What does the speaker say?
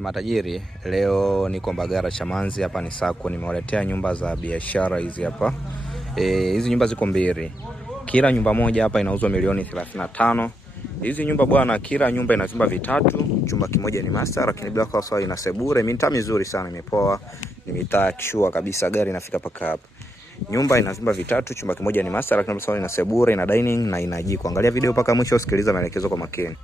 Matajiri, leo niko Mbagala Chamanzi, hapa ni Sako. Nimewaletea nyumba za biashara hizi hapa. Hizi nyumba ziko mbili. Kila nyumba moja hapa inauzwa milioni 35. Hizi nyumba bwana, kila nyumba ina vyumba vitatu. Chumba kimoja ni master, lakini bila kwa ina sebure. Mitaa mizuri sana, imepoa. Ni mitaa kishua kabisa, gari inafika paka hapa. Nyumba ina vyumba vitatu, chumba kimoja ni master, lakini bila ina sebure, ina dining na ina jiko. Angalia video paka mwisho, sikiliza maelekezo kwa makini.